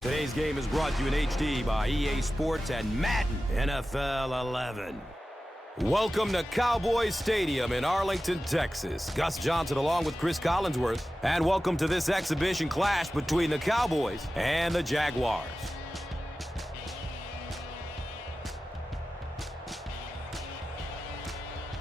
Today's game is brought to you in HD by EA Sports and Madden NFL 11. Welcome to Cowboys Stadium in Arlington, Texas. Gus Johnson along with Chris Collinsworth. And welcome to this exhibition clash between the Cowboys and the Jaguars.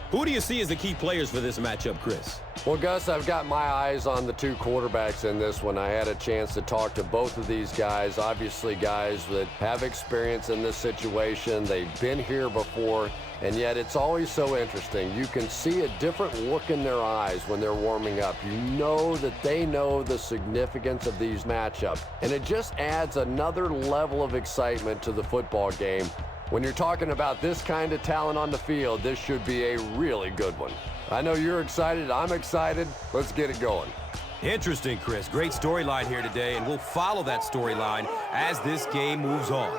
Who do you see as the key players for this matchup, Chris? Well, Gus, I've got my eyes on the two quarterbacks in this one. I had a chance to talk to both of these guys, obviously guys that have experience in this situation. They've been here before, and yet it's always so interesting. You can see a different look in their eyes when they're warming up. You know that they know the significance of these matchups, and it just adds another level of excitement to the football game. When you're talking about this kind of talent on the field, this should be a really good one. I know you're excited. I'm excited. Let's get it going. Interesting, Chris. Great storyline here today, and we'll follow that storyline as this game moves on.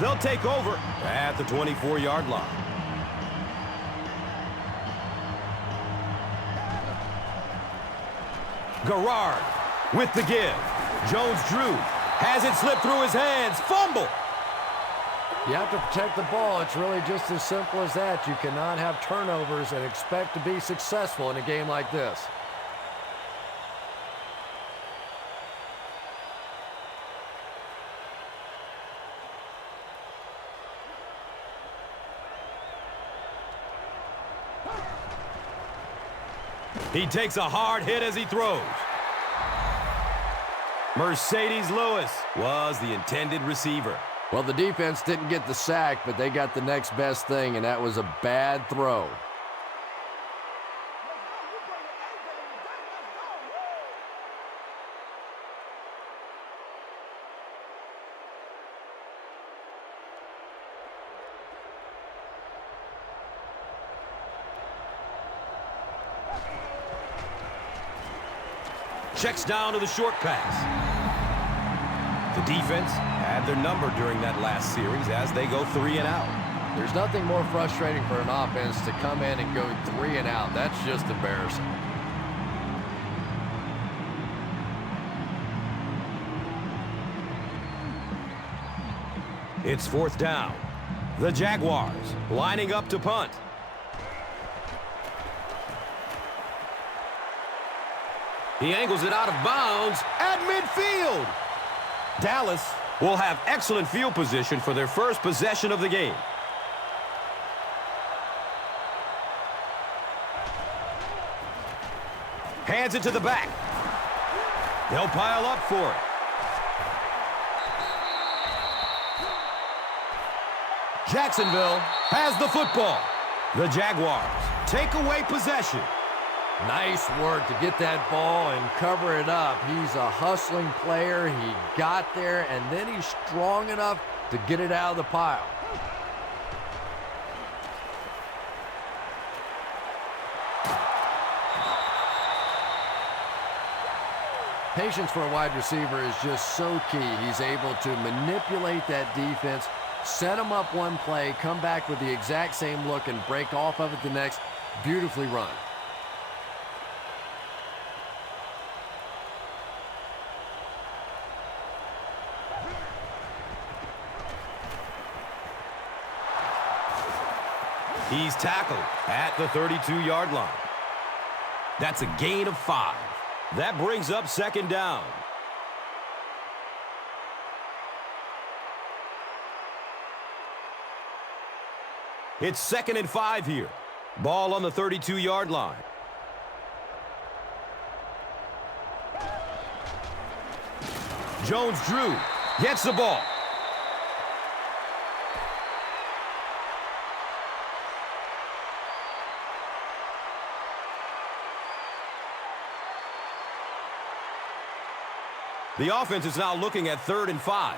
They'll take over at the 24-yard line. Garrard with the give. Jones-Drew has it slip through his hands. Fumble. You have to protect the ball. It's really just as simple as that. You cannot have turnovers and expect to be successful in a game like this. He takes a hard hit as he throws. Mercedes Lewis was the intended receiver. Well, the defense didn't get the sack, but they got the next best thing, and that was a bad throw. Checks down to the short pass. The defense had their number during that last series as they go 3 and out. There's nothing more frustrating for an offense to come in and go 3 and out. That's just embarrassing. It's 4th down. The Jaguars lining up to punt. He angles it out of bounds at midfield. Dallas will have excellent field position for their first possession of the game. Hands it to the back. They'll pile up for it. Jacksonville has the football. The Jaguars take away possession. Nice work to get that ball and cover it up. He's a hustling player. He got there, and then he's strong enough to get it out of the pile. Patience for a wide receiver is just so key. He's able to manipulate that defense, set them up one play, come back with the exact same look, and break off of it the next. Beautifully run. He's tackled at the 32-yard line. That's a gain of 5. That brings up 2nd down. It's 2nd and 5 here. Ball on the 32-yard line. Jones-Drew gets the ball. The offense is now looking at 3rd and 5.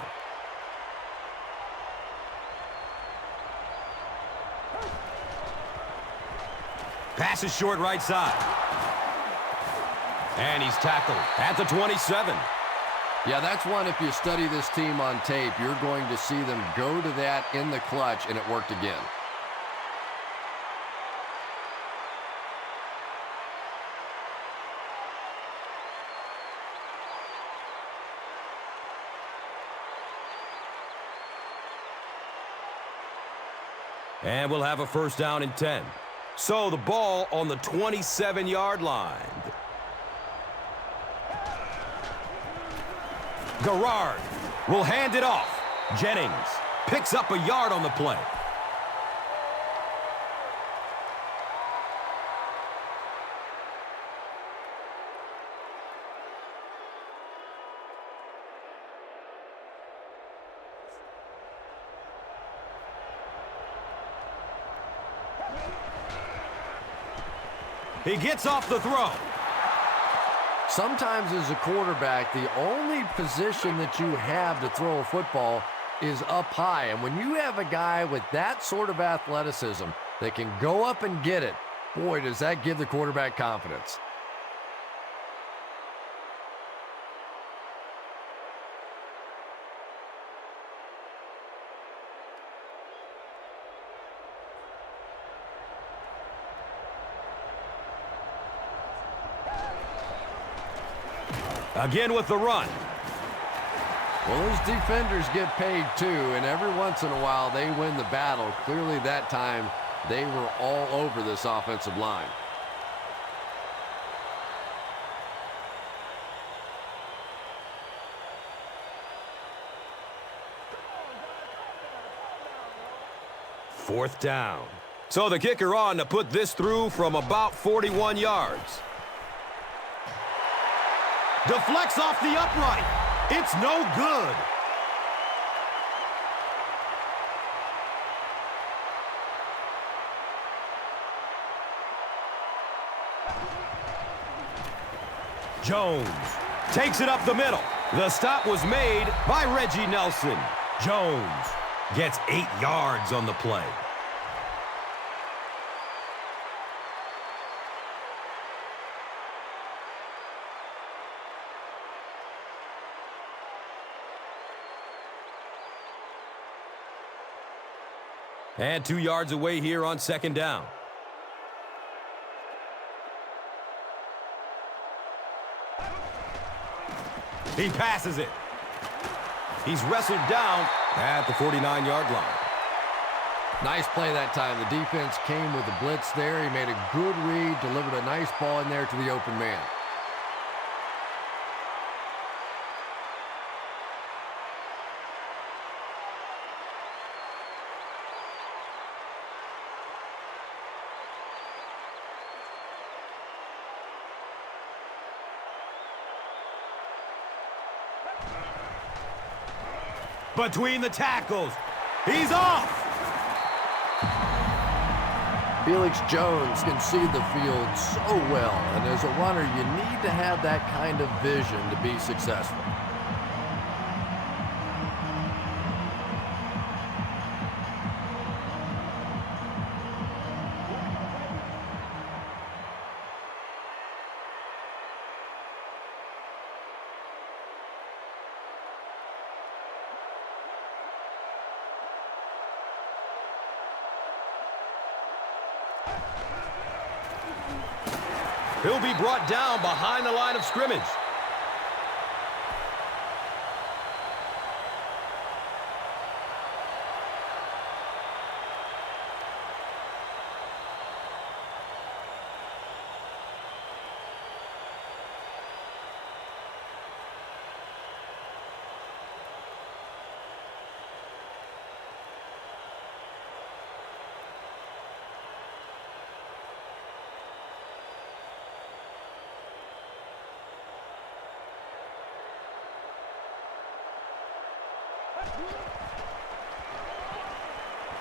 Pass is short right side. And he's tackled at the 27. Yeah, that's one, if you study this team on tape, you're going to see them go to that in the clutch, and it worked again. And we'll have a 1st down and 10. So the ball on the 27-yard line. Garrard will hand it off. Jennings picks up a yard on the play. He gets off the throw. Sometimes as a quarterback, the only position that you have to throw a football is up high. And when you have a guy with that sort of athleticism that can go up and get it, boy, does that give the quarterback confidence. Again with the run. Well, those defenders get paid too, and every once in a while they win the battle. Clearly that time they were all over this offensive line. Fourth down. So the kicker on to put this through from about 41 yards. Deflects off the upright. It's no good. Jones takes it up the middle. The stop was made by Reggie Nelson. Jones gets 8 yards on the play. And 2 yards away here on 2nd down. He passes it. He's wrestled down at the 49-yard line. Nice play that time. The defense came with the blitz there. He made a good read, delivered a nice ball in there to the open man. Between the tackles. He's off. Felix Jones can see the field so well, and as a runner, you need to have that kind of vision to be successful. He'll be brought down behind the line of scrimmage.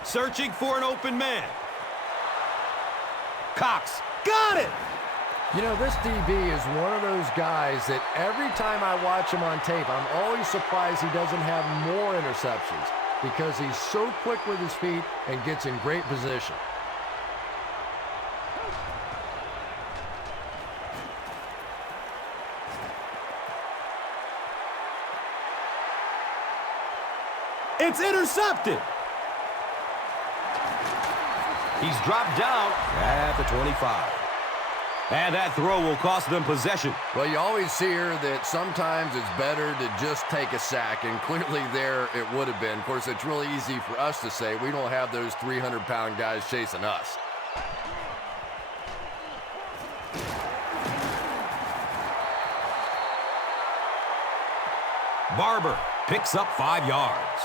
Searching for an open man. Cox got it! You know, this DB is one of those guys that every time I watch him on tape, I'm always surprised he doesn't have more interceptions because he's so quick with his feet and gets in great position. It's intercepted. He's dropped down at the 25. And that throw will cost them possession. Well, you always hear that sometimes it's better to just take a sack, and clearly there it would have been. Of course, it's really easy for us to say. We don't have those 300-pound guys chasing us. Barber picks up 5 yards.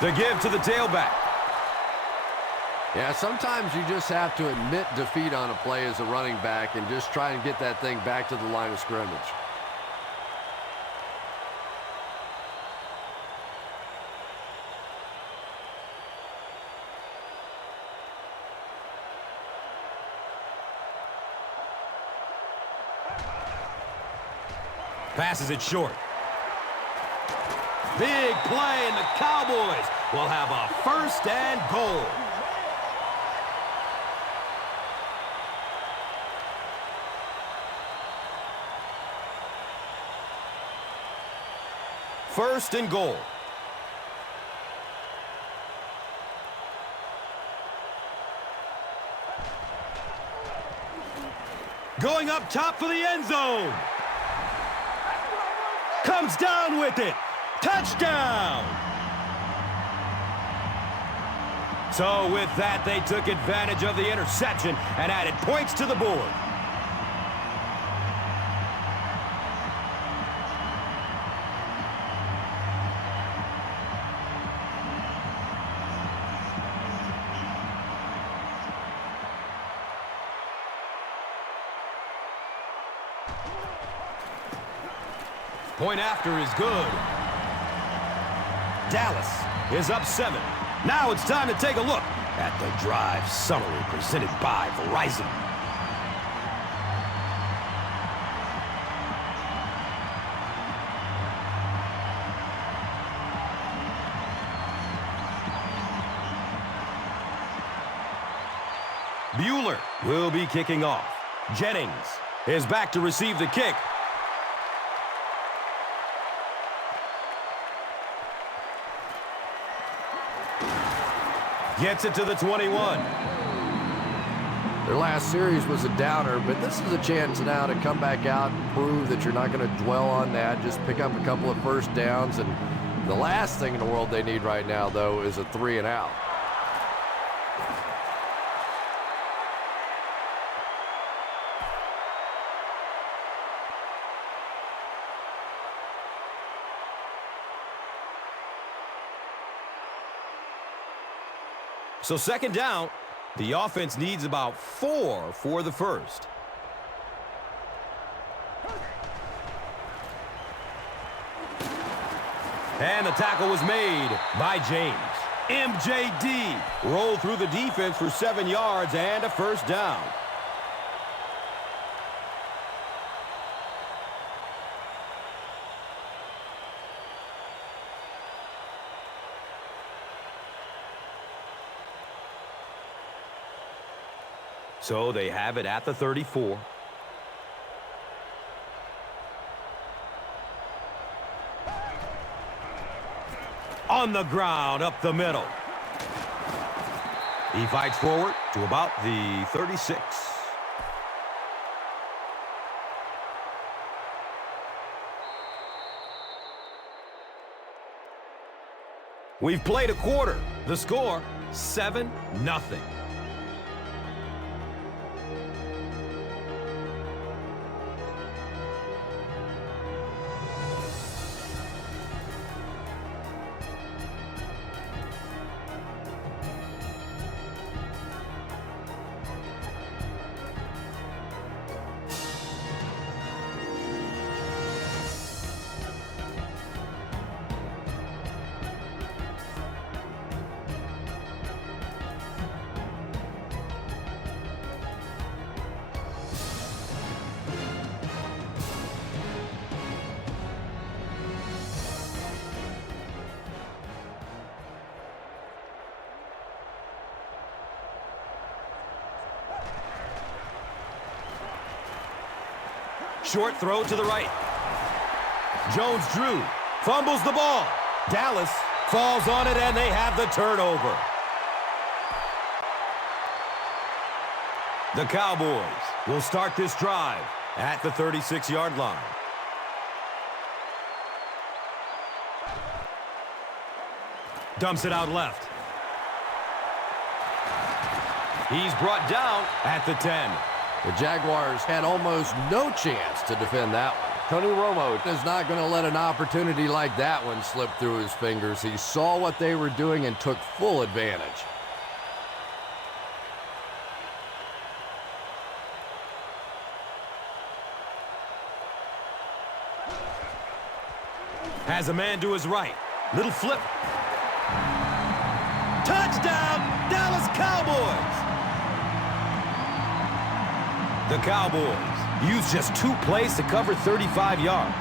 The give to the tailback. Yeah, sometimes you just have to admit defeat on a play as a running back and just try and get that thing back to the line of scrimmage. Passes it short. Big play, and the Cowboys will have a 1st and goal. First and goal. Going up top for the end zone. Comes down with it. Touchdown! So with that, they took advantage of the interception and added points to the board. Point after is good. Dallas is up 7. Now it's time to take a look at the drive summary presented by Verizon. Bueller will be kicking off. Jennings is back to receive the kick. Gets it to the 21. Their last series was a downer, but this is a chance now to come back out and prove that you're not going to dwell on that. Just pick up a couple of first downs. And the last thing in the world they need right now, though, is a 3 and out. So 2nd down, the offense needs about 4 for the first. And the tackle was made by James. MJD rolled through the defense for 7 yards and a 1st down. So they have it at the 34. On the ground, up the middle. He fights forward to about the 36. We've played a quarter. The score, 7-0. short throw to the right. Jones-Drew fumbles the ball. Dallas falls on it, and they have the turnover. The Cowboys will start this drive at the 36-yard line. Dumps it out left. He's brought down at the 10. The Jaguars had almost no chance to defend that one. Tony Romo is not going to let an opportunity like that one slip through his fingers. He saw what they were doing and took full advantage. Has a man to his right. Little flip. Touchdown, Dallas Cowboys! The Cowboys use just 2 plays to cover 35 yards.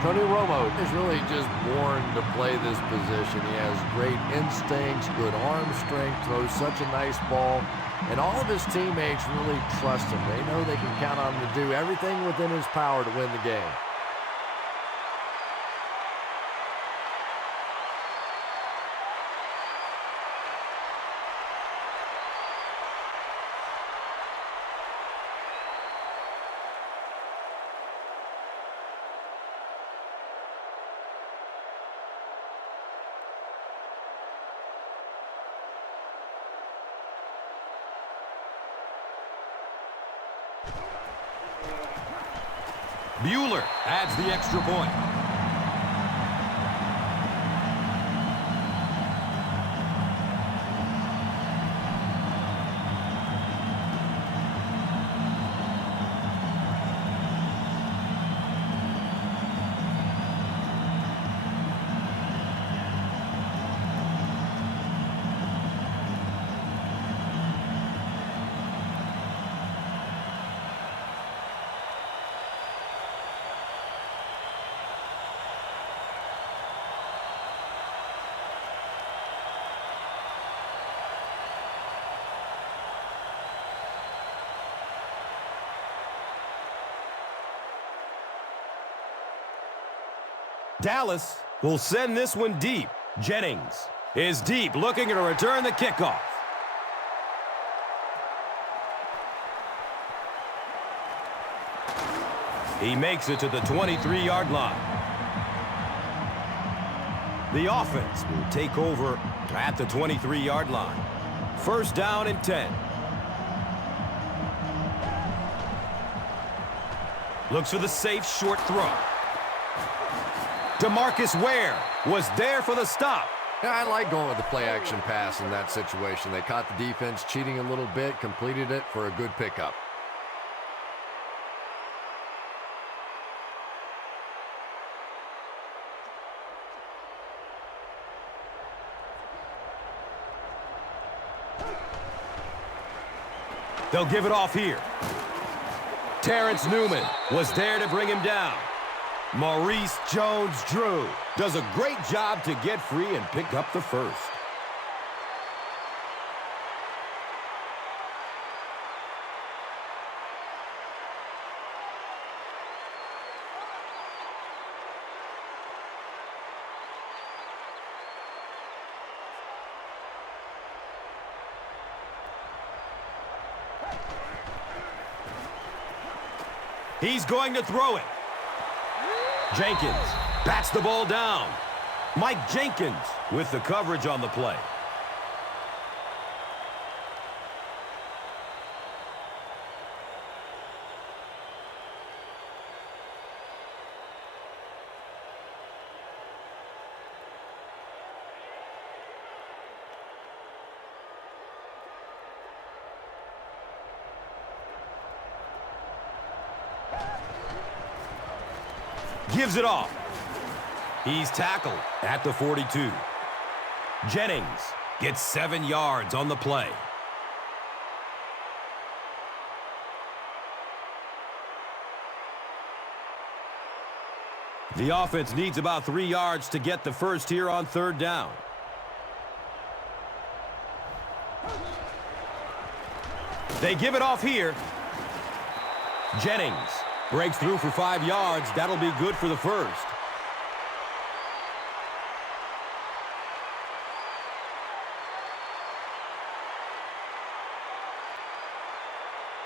Tony Romo is really just born to play this position. He has great instincts, good arm strength, throws such a nice ball, and all of his teammates really trust him. They know they can count on him to do everything within his power to win the game. Bueller adds the extra point. Dallas will send this one deep. Jennings is deep, looking to return the kickoff. He makes it to the 23-yard line. The offense will take over at the 23-yard line. First down and 10. Looks for the safe short throw. DeMarcus Ware was there for the stop. Yeah, I like going with the play-action pass in that situation. They caught the defense cheating a little bit, completed it for a good pickup. They'll give it off here. Terrence Newman was there to bring him down. Maurice Jones-Drew does a great job to get free and pick up the first. He's going to throw it. Jenkins bats the ball down. Mike Jenkins with the coverage on the play. Gives it off. He's tackled at the 42. Jennings gets 7 yards on the play. The offense needs about 3 yards to get the first here on third down. They give it off here. Jennings Breaks through for 5 yards. That'll be good for the first.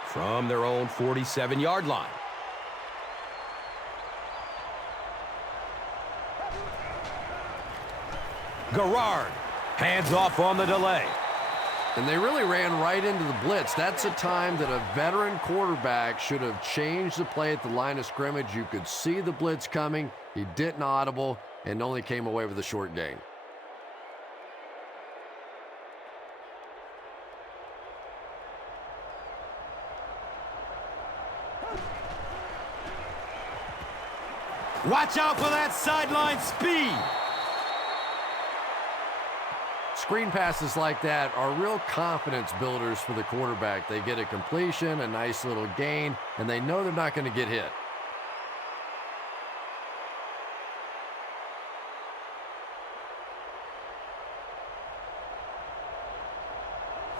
From their own 47-yard line. Garrard. Hands off on the delay. And they really ran right into the blitz. That's a time that a veteran quarterback should have changed the play at the line of scrimmage. You could see the blitz coming. He didn't audible and only came away with a short gain. Watch out for that sideline speed. Screen passes like that are real confidence builders for the quarterback. They get a completion, a nice little gain, and they know they're not going to get hit.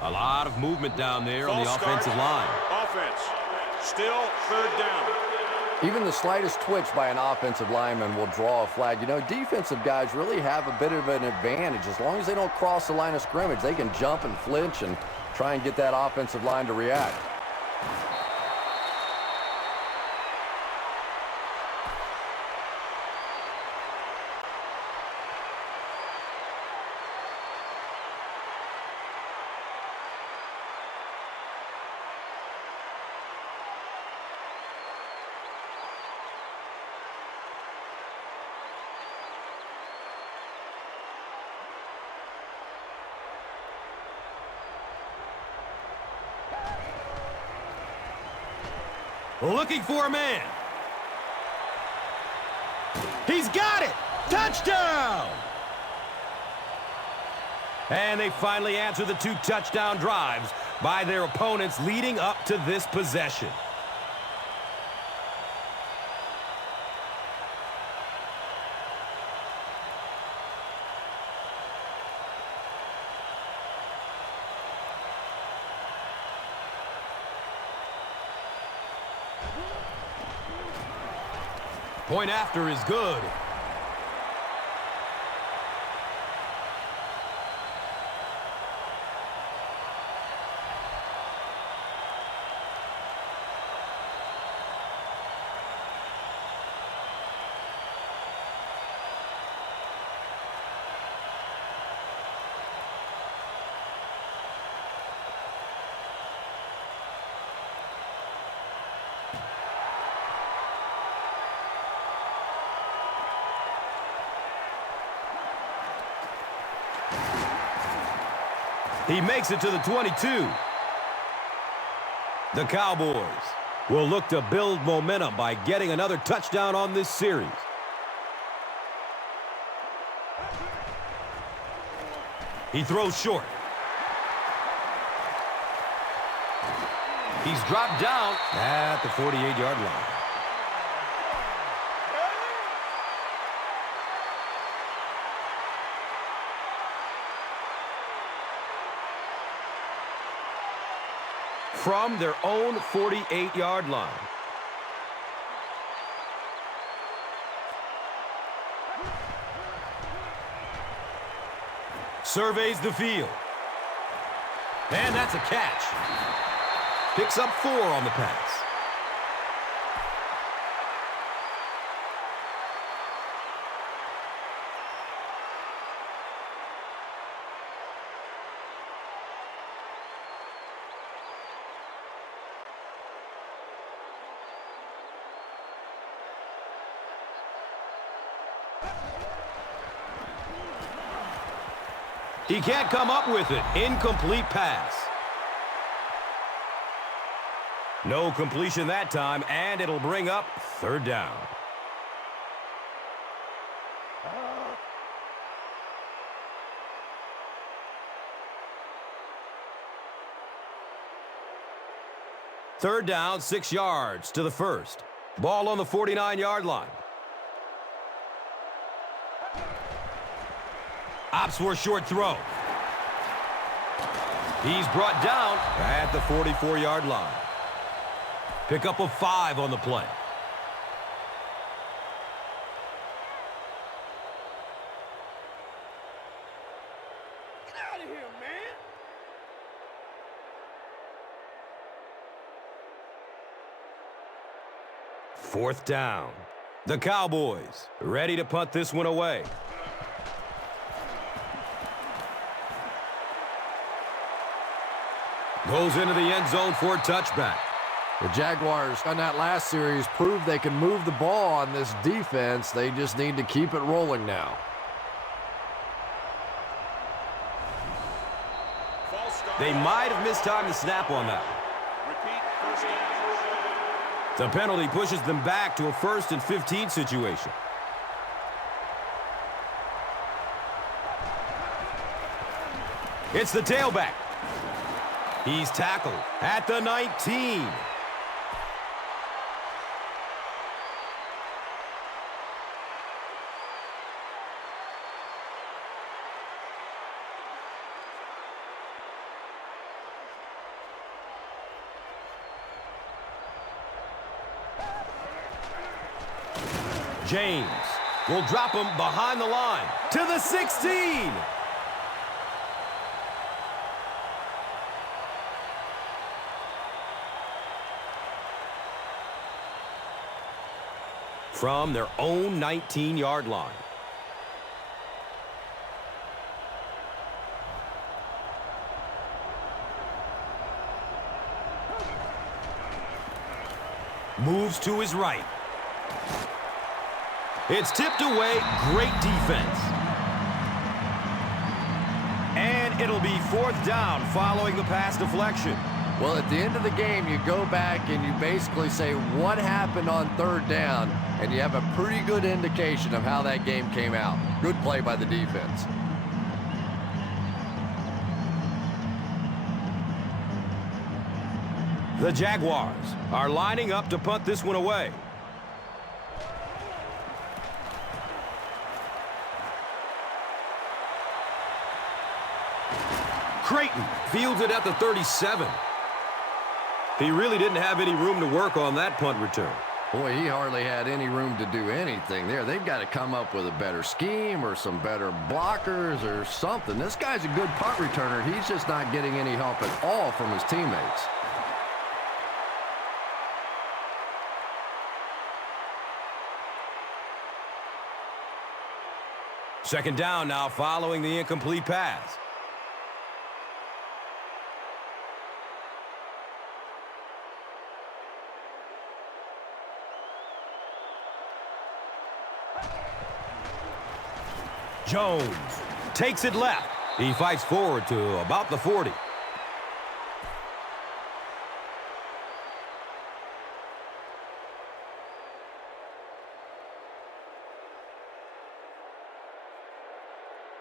A lot of movement down there on the offensive line. Offense. Still third down. Even the slightest twitch by an offensive lineman will draw a flag. You know, defensive guys really have a bit of an advantage. As long as they don't cross the line of scrimmage, they can jump and flinch and try and get that offensive line to react. Looking for a man. He's got it! Touchdown! And they finally answer the 2 touchdown drives by their opponents leading up to this possession. Point after is good. He makes it to the 22. The Cowboys will look to build momentum by getting another touchdown on this series. He throws short. He's dropped down at the 48-yard line. From their own 48-yard line. Surveys the field. And that's a catch. Picks up 4 on the pass. He can't come up with it. Incomplete pass. No completion that time, and it'll bring up 3rd down. Third down, 6 yards to the first. Ball on the 49-yard line. Opts for a short throw. He's brought down at the 44-yard line. Pickup of 5 on the play. out of here, man. Fourth down. The Cowboys ready to punt this one away. Goes into the end zone for a touchback. The Jaguars on that last series proved they can move the ball on this defense. They just need to keep it rolling now. They might have mistimed the snap on that. Repeat first down. The penalty pushes them back to a 1st and 15 situation. It's the tailback. He's tackled at the 19. James will drop him behind the line to the 16. From their own 19-yard line. Moves to his right. It's tipped away. Great defense. And it'll be 4th down following the pass deflection. Well, at the end of the game, you go back and you basically say what happened on 3rd down, and you have a pretty good indication of how that game came out. Good play by the defense. The Jaguars are lining up to punt this one away. Creighton fields it at the 37. He really didn't have any room to work on that punt return. Boy, he hardly had any room to do anything there. They've got to come up with a better scheme or some better blockers or something. This guy's a good punt returner. He's just not getting any help at all from his teammates. Second down now following the incomplete pass. Jones takes it left. He fights forward to about the 40.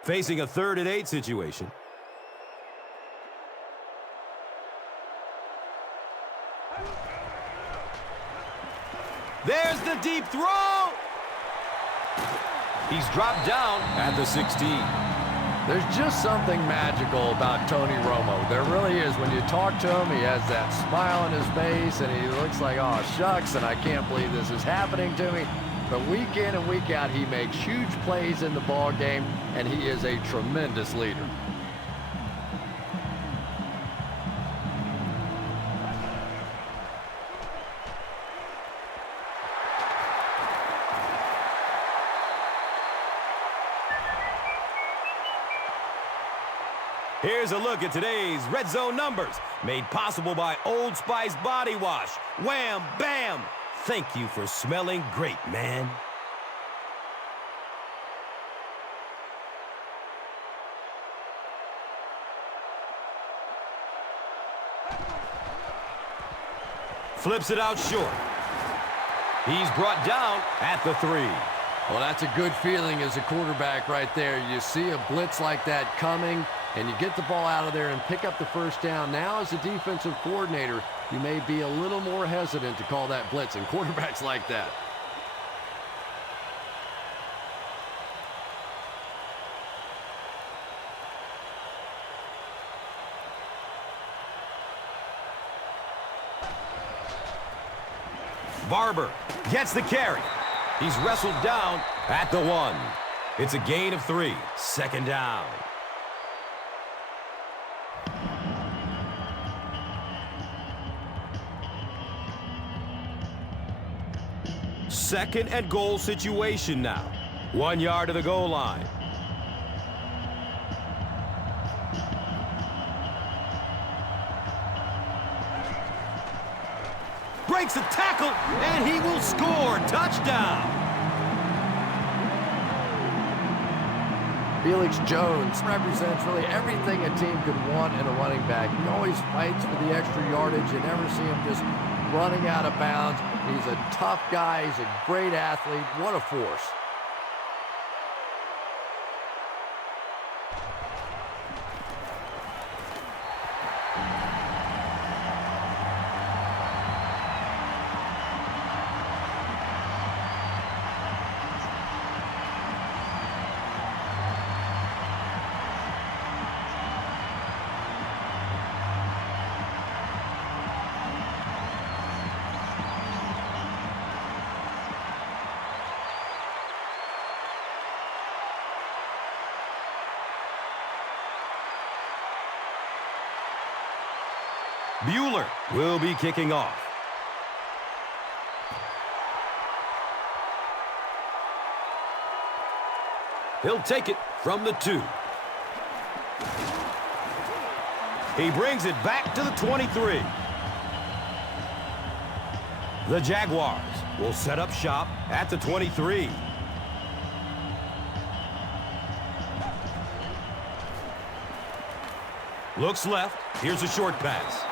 Facing a 3rd and 8 situation. There's the deep throw. He's dropped down at the 16. There's just something magical about Tony Romo. There really is. When you talk to him, he has that smile on his face, and he looks like, oh, shucks, and I can't believe this is happening to me. But week in and week out, he makes huge plays in the ball game, and he is a tremendous leader. Here's a look at today's Red Zone numbers, made possible by Old Spice Body Wash. Wham, bam! Thank you for smelling great, man. Flips it out short. He's brought down at the 3. Well, that's a good feeling as a quarterback right there. You see a blitz like that coming, and you get the ball out of there and pick up the 1st down. Now, as a defensive coordinator, you may be a little more hesitant to call that blitz, and quarterbacks like that. Barber gets the carry. He's wrestled down at the 1. It's a gain of 3. Second down. second and goal situation now. 1 yard to the goal line. Breaks a tackle, and he will score. Touchdown. Felix Jones represents really everything a team could want in a running back. He always fights for the extra yardage. You never see him just running out of bounds. He's a tough guy. He's a great athlete. What a force. Bueller will be kicking off. He'll take it from the 2. He brings it back to the 23. The Jaguars will set up shop at the 23. Looks left. Here's a short pass.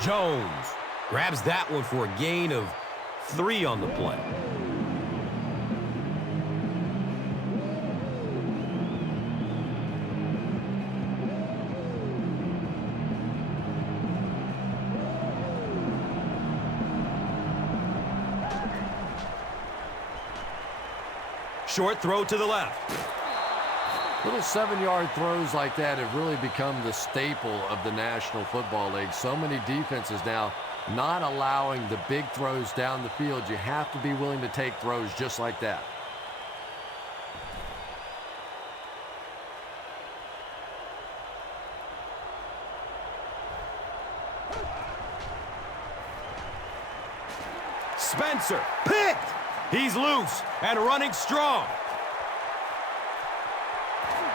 Jones grabs that one for a gain of 3 on the play. Short throw to the left. Little 7-yard throws like that have really become the staple of the National Football League. So many defenses now not allowing the big throws down the field. You have to be willing to take throws just like that. Spencer picked. He's loose and running strong.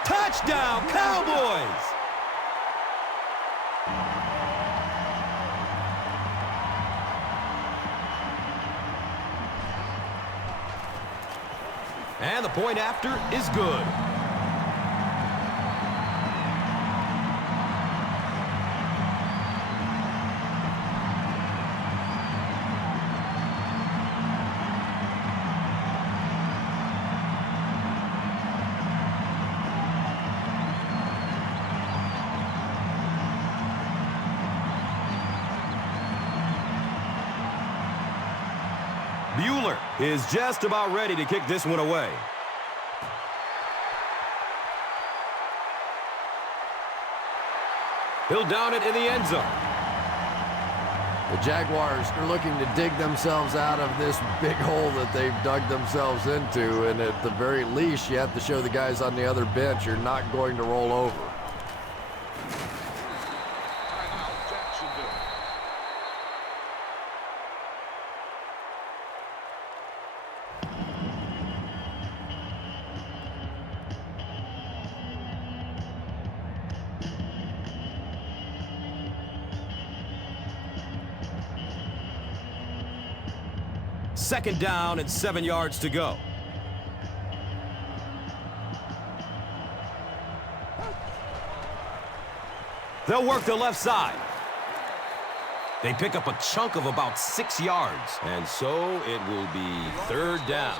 Touchdown, Cowboys! And the point after is good. Bueller is just about ready to kick this one away. He'll down it in the end zone. The Jaguars are looking to dig themselves out of this big hole that they've dug themselves into, and at the very least, you have to show the guys on the other bench you're not going to roll over. Second down and 7 yards to go. They'll work the left side. They pick up a chunk of about 6 yards, and so it will be third down.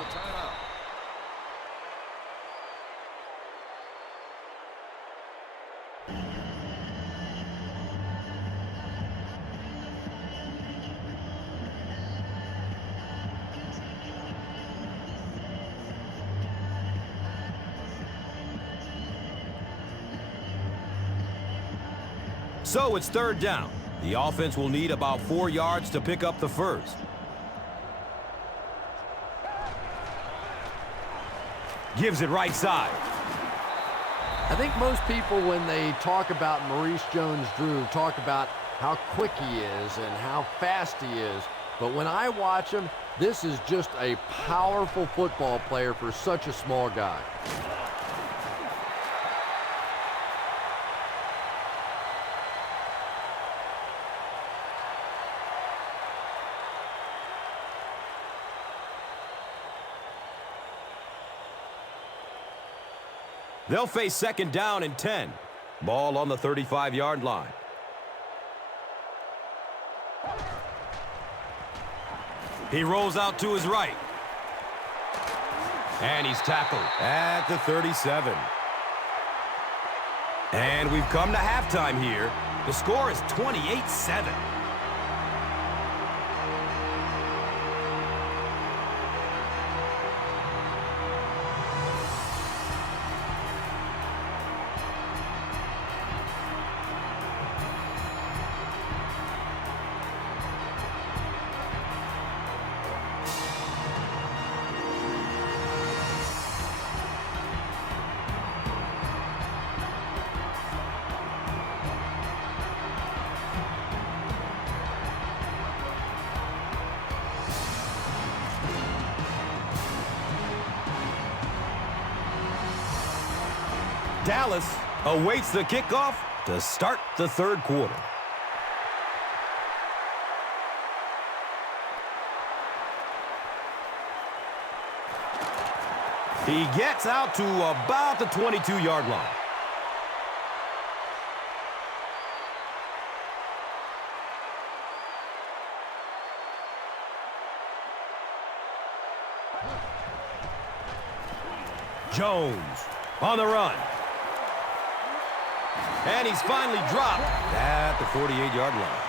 So it's third down. The offense will need about 4 yards to pick up the first. Gives it right side. I think most people, when they talk about Maurice Jones-Drew, talk about how quick he is and how fast he is. But when I watch him, This is just a powerful football player for such a small guy. They'll face second down and 10. Ball on the 35-yard line. He rolls out to his right. And he's tackled at the 37. And we've come to halftime here. The score is 28-7. Dallas awaits the kickoff to start the third quarter. He gets out to about the 22-yard line. Jones on the run. And he's finally dropped at the 48-yard line.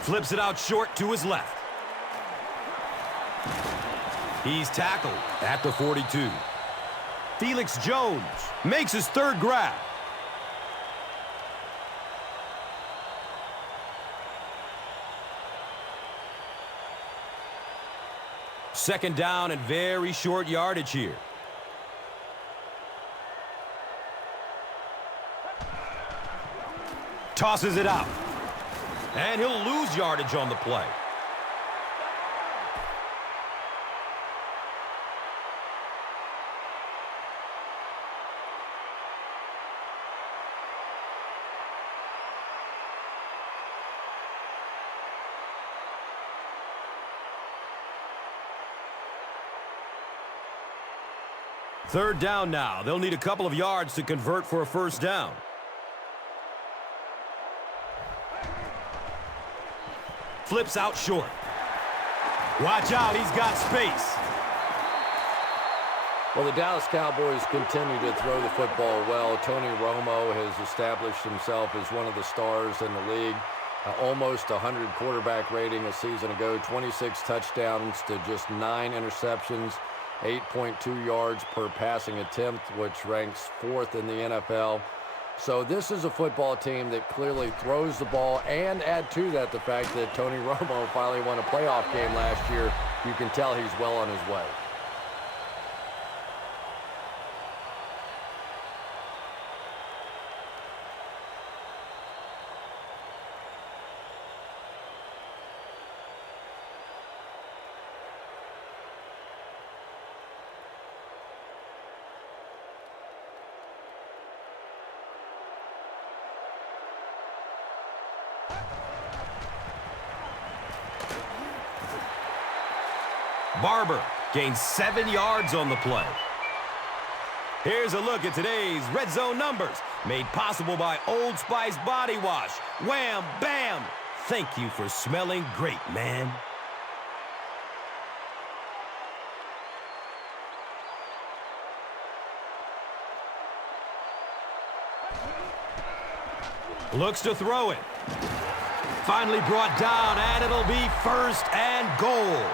Flips it out short to his left. He's tackled at the 42. Felix Jones makes his third grab. Second down and very short yardage here. Tosses it out. And he'll lose yardage on the play. Third down now. They'll need a couple of yards to convert for a first down. Flips out short. Watch out, he's got space. Well, the Dallas Cowboys continue to throw the football well. Tony Romo has established himself as one of the stars in the league. Almost 100 quarterback rating a season ago, 26 touchdowns to just 9 interceptions, 8.2 yards per passing attempt, which ranks 4th in the NFL. So this is a football team that clearly throws the ball, and add to that the fact that Tony Romo finally won a playoff game last year. You can tell he's well on his way. Barber gains 7 yards on the play. Here's a look at today's red zone numbers, made possible by Old Spice Body Wash. Wham, bam! Thank you for smelling great, man. Looks to throw it. Finally brought down, and it'll be first and goal.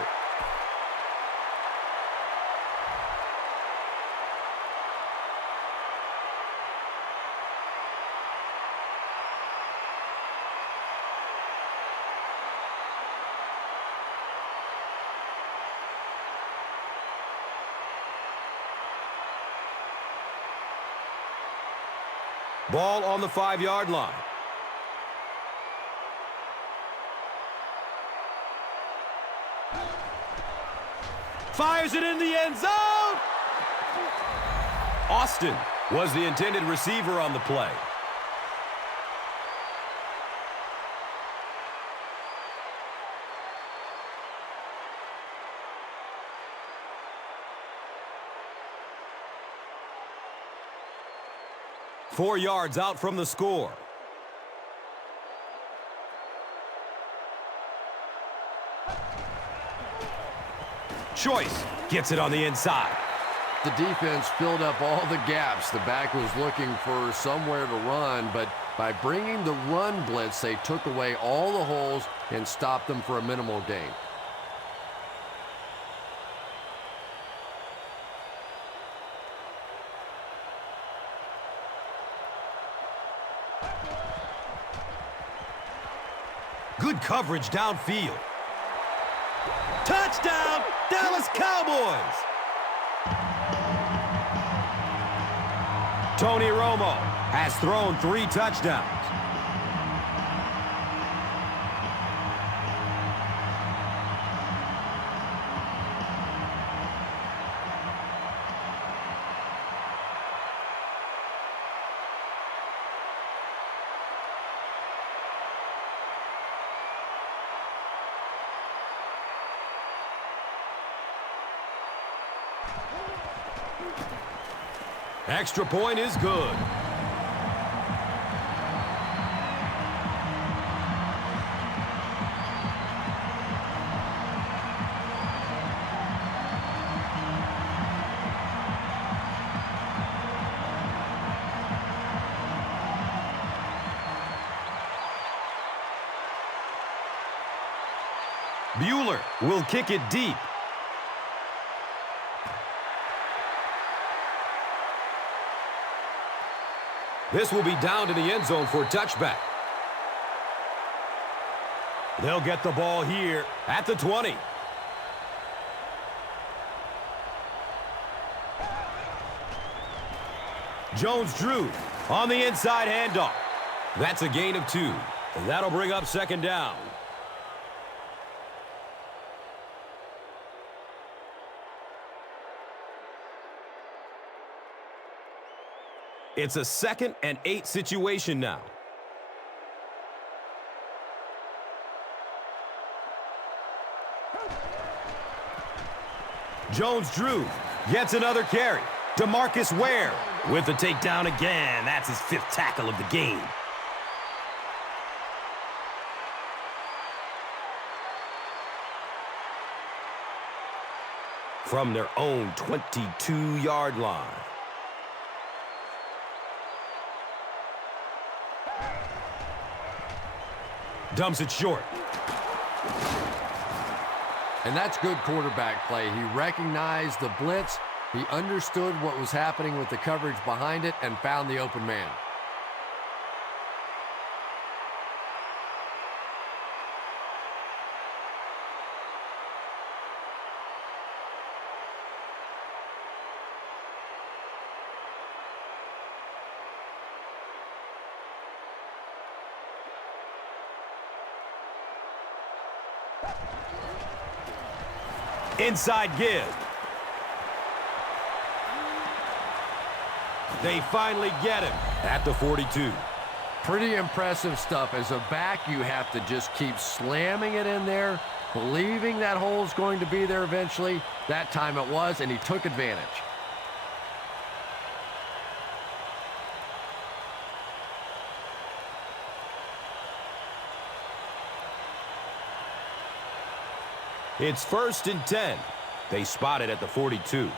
Ball on the 5-yard line. Fires it in the end zone. Austin was the intended receiver on the play. Four yards out from the score. Choice gets it on the inside. The defense filled up all the gaps. The back was looking for somewhere to run, but by bringing the run blitz, they took away all the holes and stopped them for a minimal gain. Good coverage downfield. Touchdown, Dallas Cowboys! Tony Romo has thrown 3 touchdowns. Extra point is good. Bueller will kick it deep. This will be down to the end zone for a touchback. They'll get the ball here at the 20. Jones-Drew on the inside handoff. That's a gain of 2. And that'll bring up second down. It's a 2nd and 8 situation now. Jones-Drew gets another carry. DeMarcus Ware with the takedown again. That's his 5th tackle of the game. From their own 22-yard line. Dumps it short. And that's good quarterback play. He recognized the blitz. He understood what was happening with the coverage behind it and found the open man. Inside give. They finally get him at the 42. Pretty impressive stuff. As a back, you have to just keep slamming it in there, believing that hole's going to be there eventually. That time it was, and he took advantage. It's 1st and 10. They spot it at the 42.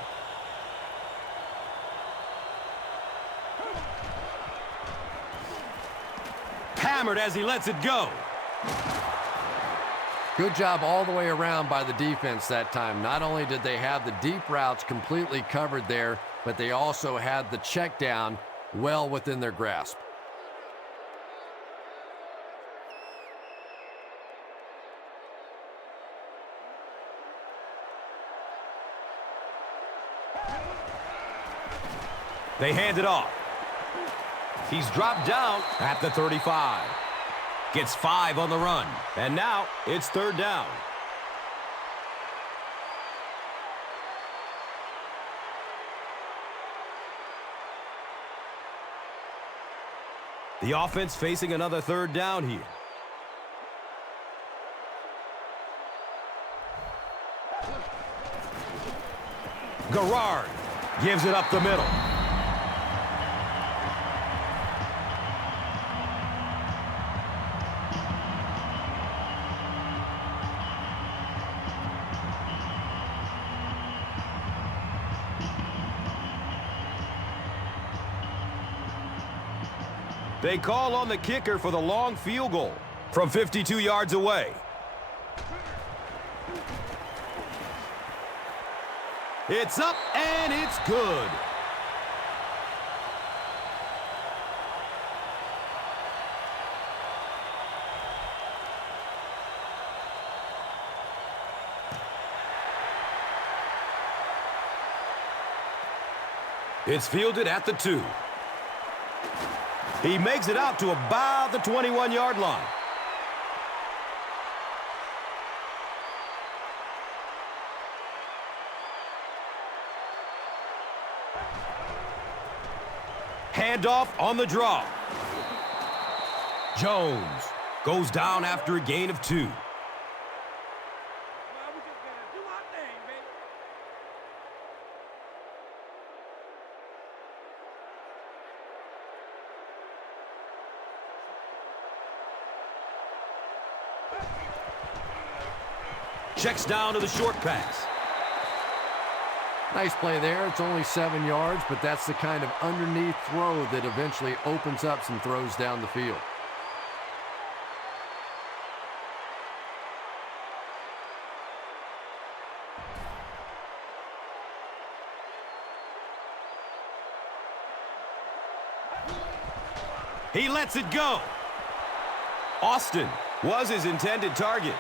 Hammered as he lets it go. Good job all the way around by the defense that time. Not only did they have the deep routes completely covered there, but they also had the check down well within their grasp. They hand it off. He's dropped down at the 35. Gets 5 on the run. And now it's 3rd down. The offense facing another 3rd down here. Garrard gives it up the middle. They call on the kicker for the long field goal from 52 yards away. It's up and it's good. It's fielded at the 2. He makes it out to about the 21-yard line. Handoff on the draw. Jones goes down after a gain of 2. Checks down to the short pass. Nice play there. It's only 7 yards, but that's the kind of underneath throw that eventually opens up some throws down the field. He lets it go. Austin was his intended target.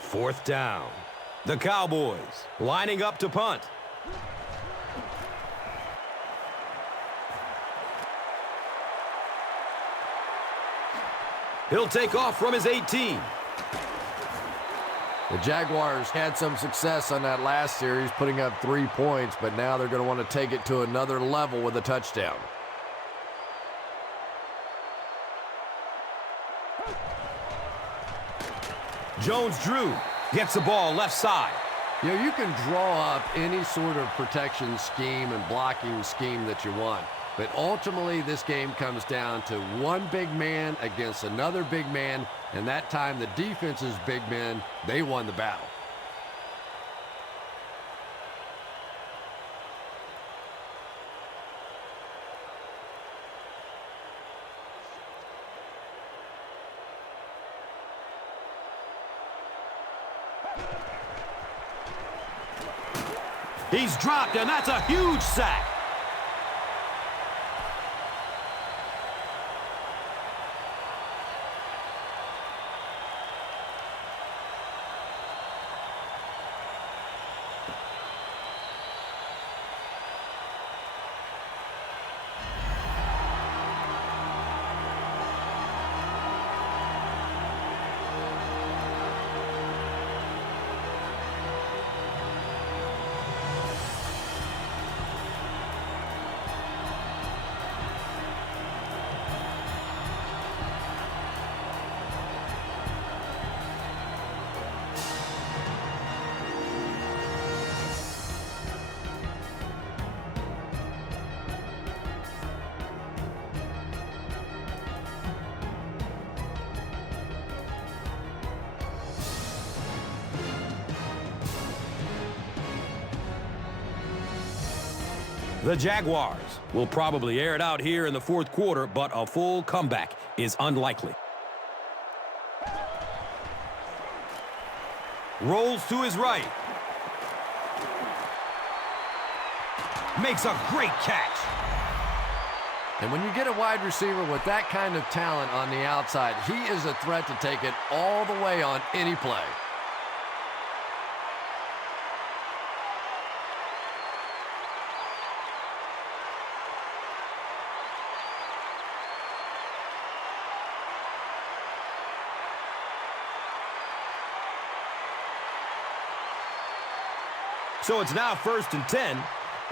Fourth down. The Cowboys lining up to punt. He'll take off from his 18. The Jaguars had some success on that last series, putting up 3 points, but now they're going to want to take it to another level with a touchdown. Jones-Drew gets the ball left side. You know, you can draw up any sort of protection scheme and blocking scheme that you want, but ultimately this game comes down to one big man against another big man, and that time the defense's big men, they won the battle. He's dropped, and that's a huge sack. The Jaguars will probably air it out here in the fourth quarter, but a full comeback is unlikely. Rolls to his right. Makes a great catch. And when you get a wide receiver with that kind of talent on the outside, he is a threat to take it all the way on any play. So it's now 1st and 10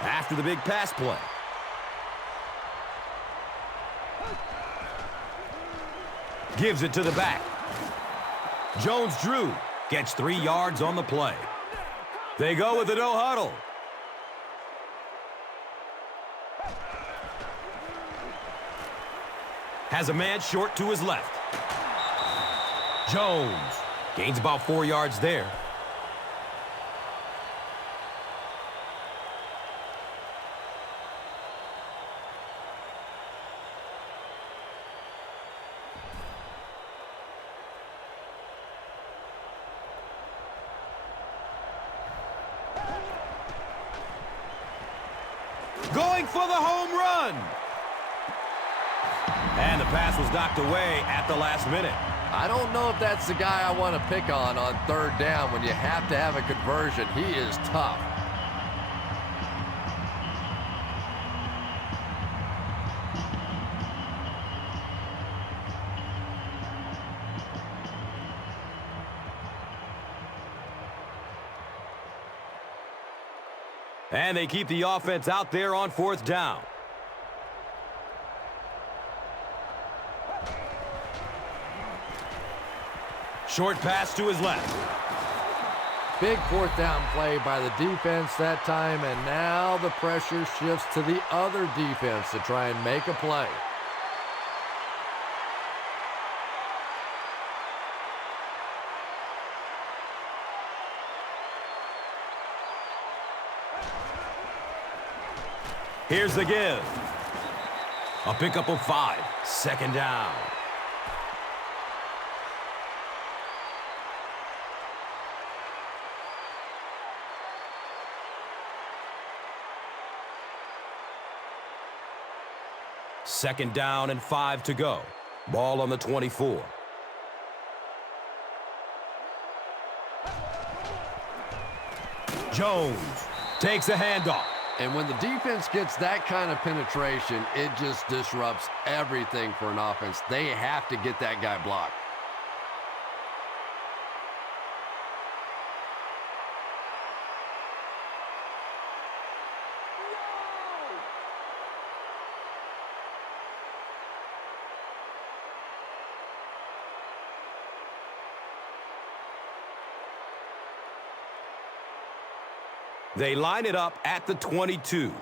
after the big pass play. Gives it to the back. Jones-Drew gets 3 yards on the play. They go with the no huddle. Has a man short to his left. Jones gains about 4 yards there. Going for the home run. And the pass was knocked away at the last minute. I don't know if that's the guy I want to pick on 3rd down when you have to have a conversion. He is tough. And they keep the offense out there on 4th down. Short pass to his left. Big 4th down play by the defense that time, and now the pressure shifts to the other defense to try and make a play. Here's the give. A pickup of 5. 2nd down. Second down and 5 to go. Ball on the 24. Jones takes a handoff. And when the defense gets that kind of penetration, it just disrupts everything for an offense. They have to get that guy blocked. They line it up at the 22.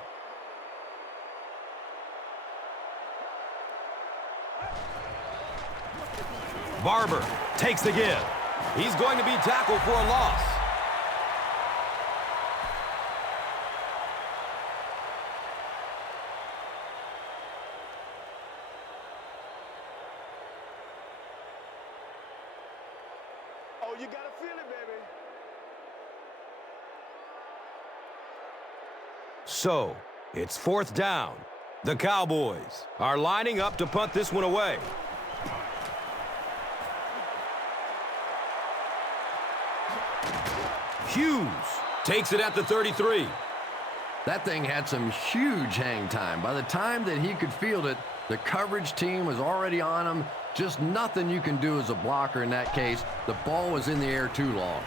Barber takes the give. He's going to be tackled for a loss. Oh, you gotta feel it, baby. So, it's 4th down. The Cowboys are lining up to punt this one away. Hughes takes it at the 33. That thing had some huge hang time. By the time that he could field it, the coverage team was already on him. Just nothing you can do as a blocker in that case. The ball was in the air too long.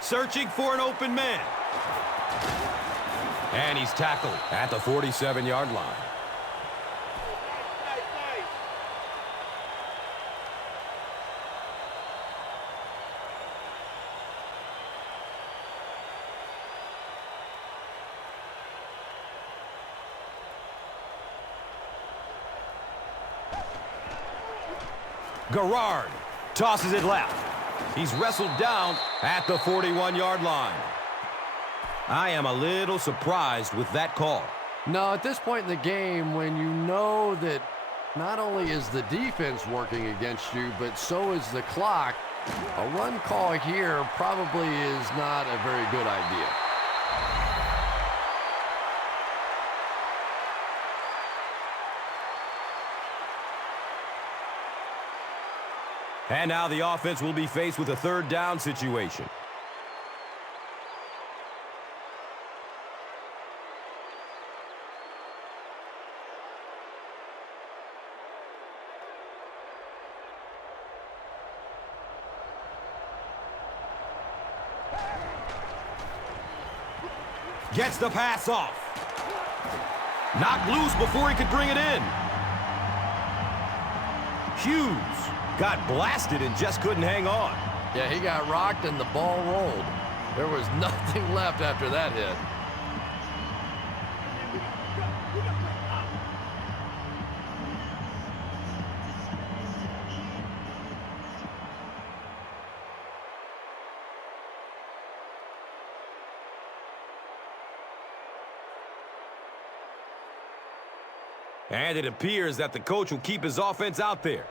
Searching for an open man. And he's tackled at the 47-yard line. Garrard tosses it left. He's wrestled down at the 41-yard line. I am a little surprised with that call. No, at this point in the game, when you know that not only is the defense working against you, but so is the clock, a run call here probably is not a very good idea. And now the offense will be faced with a third down situation. Gets the pass off. Knocked loose before he could bring it in. Hughes got blasted and just couldn't hang on. Yeah, he got rocked and the ball rolled. There was nothing left after that hit. And it appears that the coach will keep his offense out there.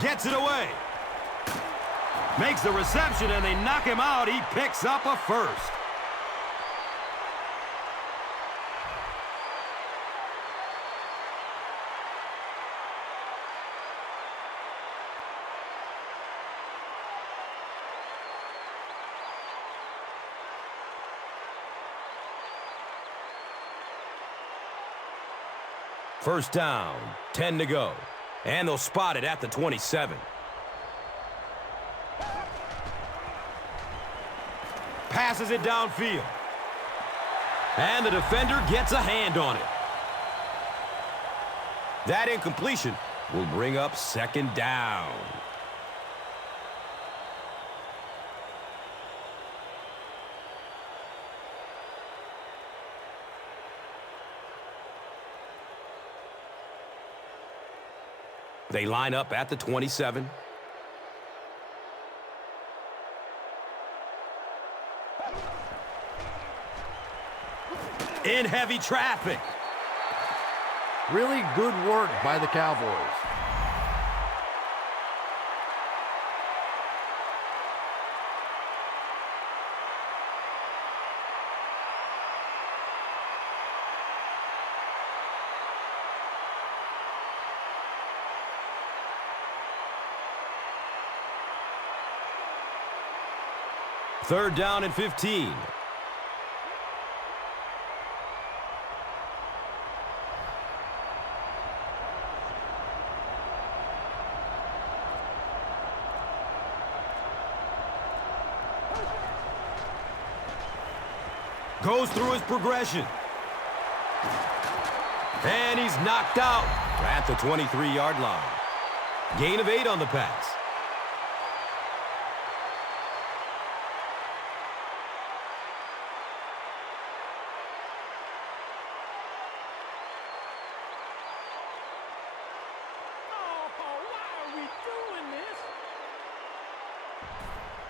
Gets it away. Makes the reception and they knock him out. He picks up a first. First down, 10 to go. And they'll spot it at the 27. Passes it downfield. And the defender gets a hand on it. That incompletion will bring up second down. They line up at the 27. In heavy traffic. Really good work by the Cowboys. Third down and 15. Goes through his progression. And he's knocked out at the 23-yard line. Gain of 8 on the pass.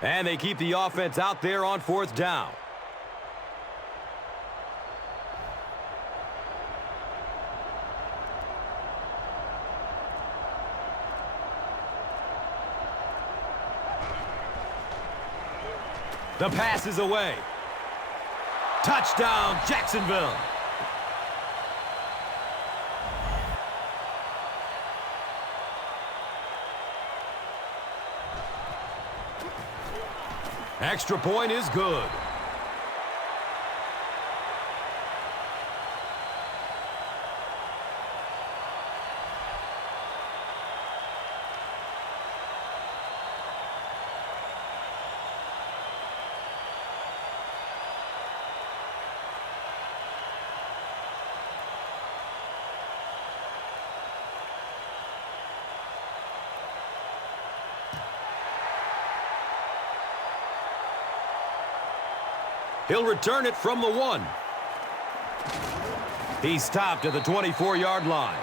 And they keep the offense out there on fourth down. The pass is away. Touchdown, Jacksonville. Extra point is good. He'll return it from the 1. He's stopped at the 24-yard line.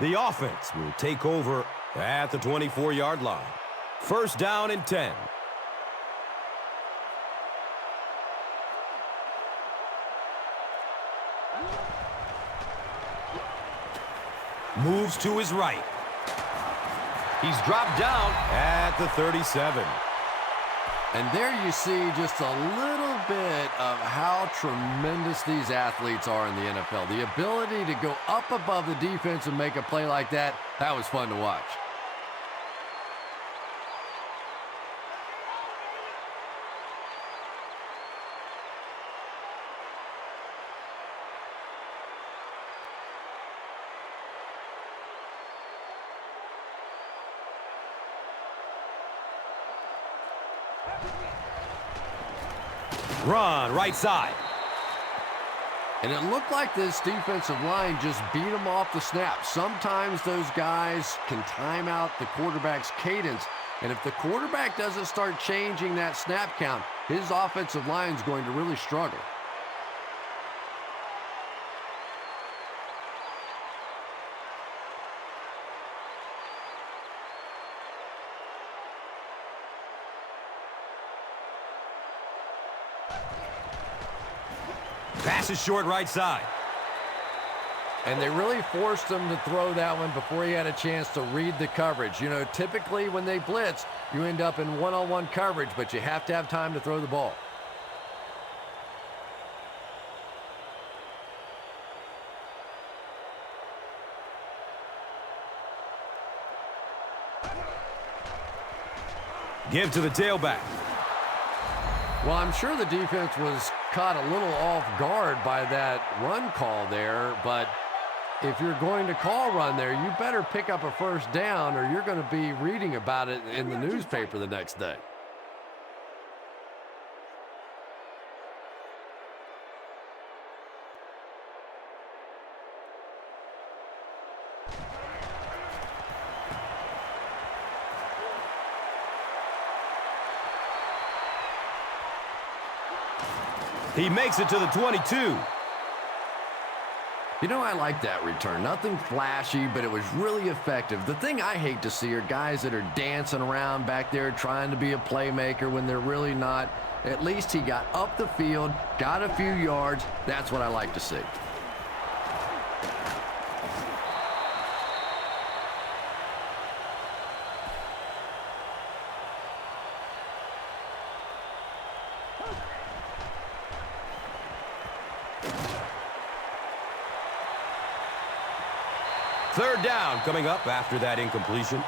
The offense will take over at the 24-yard line. First down and 10. Moves to his right. He's dropped down at the 37. And there you see just a little bit of how tremendous these athletes are in the NFL. The ability to go up above the defense and make a play like that, that was fun to watch. Run, right side. And it looked like this defensive line just beat them off the snap. Sometimes those guys can time out the quarterback's cadence. And if the quarterback doesn't start changing that snap count, his offensive line is going to really struggle. Pass is short right side. And they really forced him to throw that one before he had a chance to read the coverage. You know, typically when they blitz, you end up in one-on-one coverage, but you have to have time to throw the ball. Give to the tailback. Well, I'm sure the defense was caught a little off guard by that run call there, but if you're going to call run there, you better pick up a first down or you're going to be reading about it in the newspaper the next day. He makes it to the 22. You know, I like that return. Nothing flashy, but it was really effective. The thing I hate to see are guys that are dancing around back there trying to be a playmaker when they're really not. At least he got up the field, got a few yards. That's what I like to see. Third down coming up after that incompletion.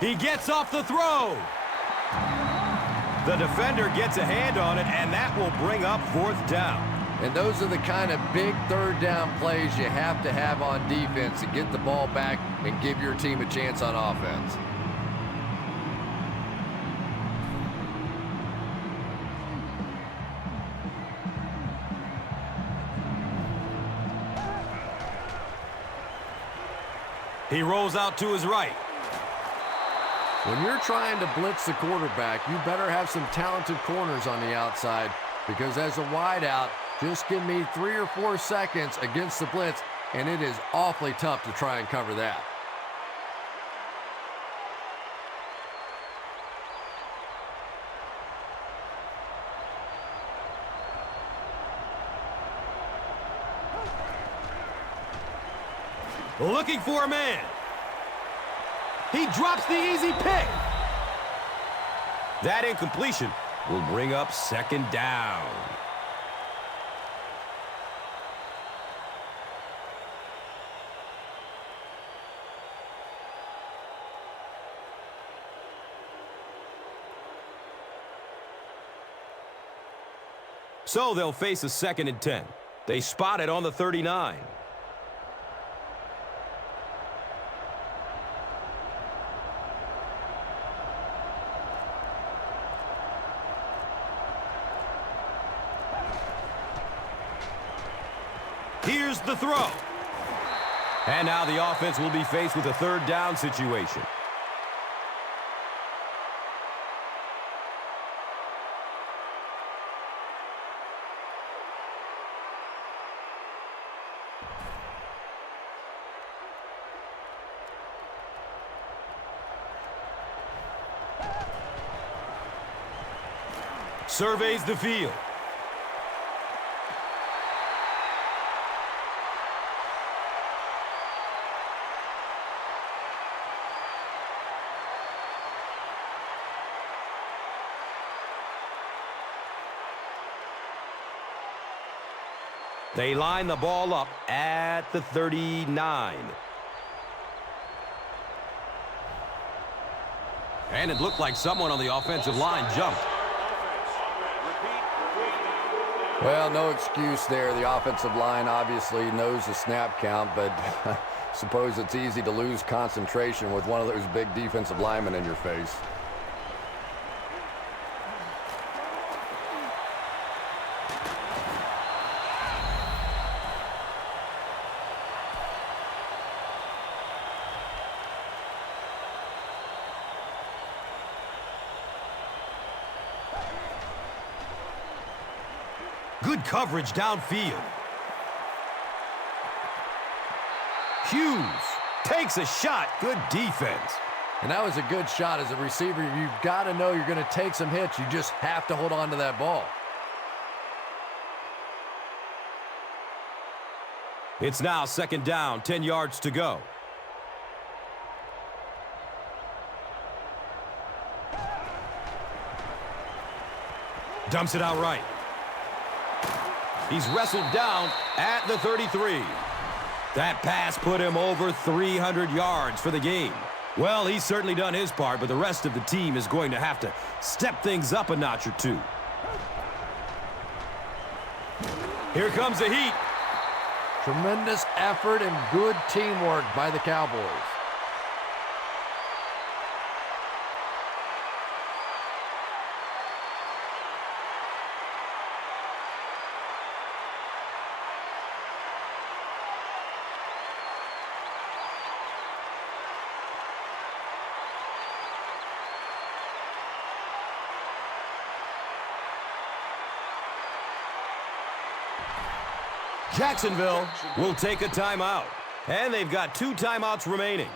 He gets off the throw. The defender gets a hand on it, and that will bring up fourth down. And those are the kind of big third down plays you have to have on defense to get the ball back and give your team a chance on offense. He rolls out to his right. When you're trying to blitz the quarterback, you better have some talented corners on the outside, because as a wideout, just give me 3 or 4 seconds against the blitz, and it is awfully tough to try and cover that. Looking for a man. He drops the easy pick. That incompletion will bring up second down. So they'll face a 2nd and 10. They spot it on the 39. Here's the throw. And now the offense will be faced with a third down situation. Surveys the field. They line the ball up at the 39. And it looked like someone on the offensive line jumped. Well, no excuse there. The offensive line obviously knows the snap count, but suppose it's easy to lose concentration with one of those big defensive linemen in your face. Good coverage downfield. Hughes takes a shot. Good defense. And that was a good shot. As a receiver, you've got to know you're going to take some hits. You just have to hold on to that ball. It's now second down, 10 yards to go. Dumps it out right. He's wrestled down at the 33. That pass put him over 300 yards for the game. Well, he's certainly done his part, but the rest of the team is going to have to step things up a notch or two. Here comes the heat. Tremendous effort and good teamwork by the Cowboys. Jacksonville will take a timeout, and they've got 2 timeouts remaining.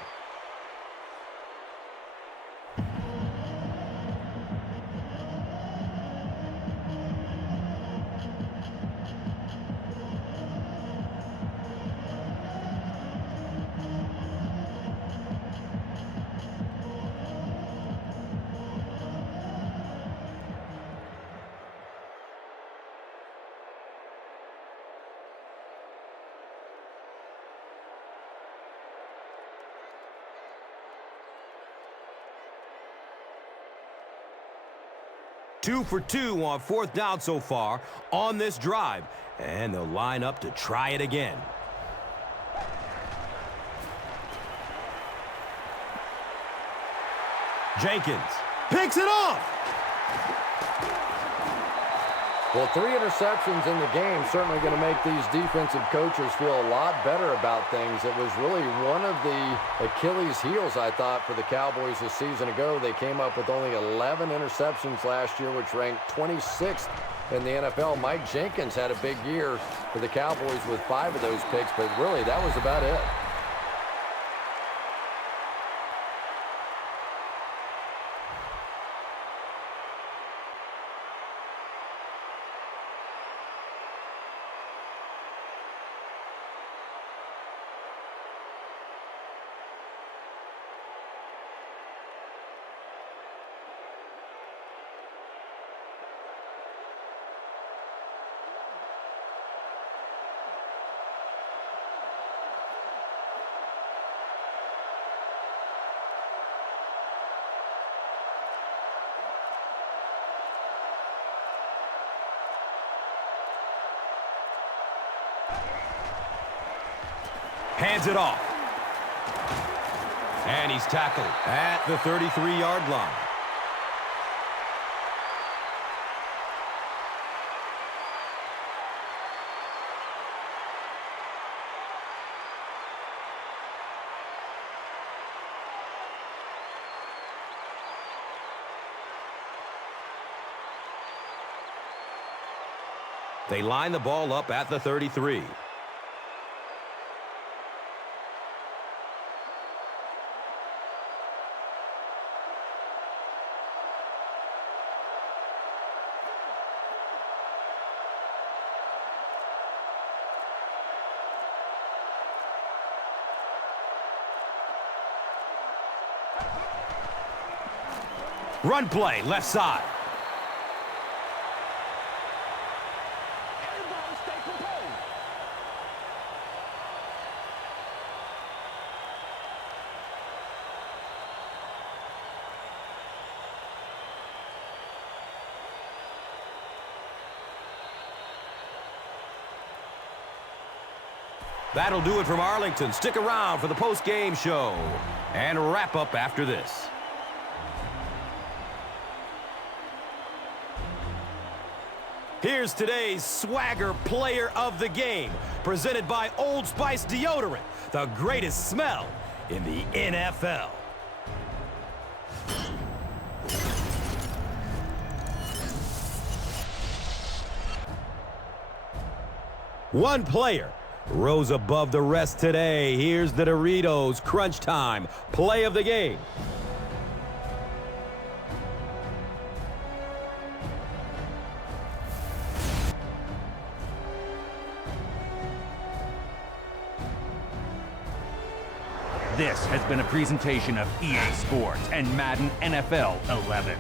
Two for 2 on 4th down so far on this drive. And they'll line up to try it again. Jenkins picks it off. Well, 3 interceptions in the game certainly going to make these defensive coaches feel a lot better about things. It was really one of the Achilles heels, I thought, for the Cowboys a season ago. They came up with only 11 interceptions last year, which ranked 26th in the NFL. Mike Jenkins had a big year for the Cowboys with 5 of those picks, but really that was about it. Hands it off. And he's tackled at the 33-yard line. They line the ball up at the 33. Run play, left side. Everybody stay composed. That'll do it from Arlington. Stick around for the post-game show and wrap up after this. Here's today's Swagger Player of the Game, presented by Old Spice Deodorant, the greatest smell in the NFL. One player rose above the rest today. Here's the Doritos Crunch Time Play of the Game. This has been a presentation of EA Sports and Madden NFL 11.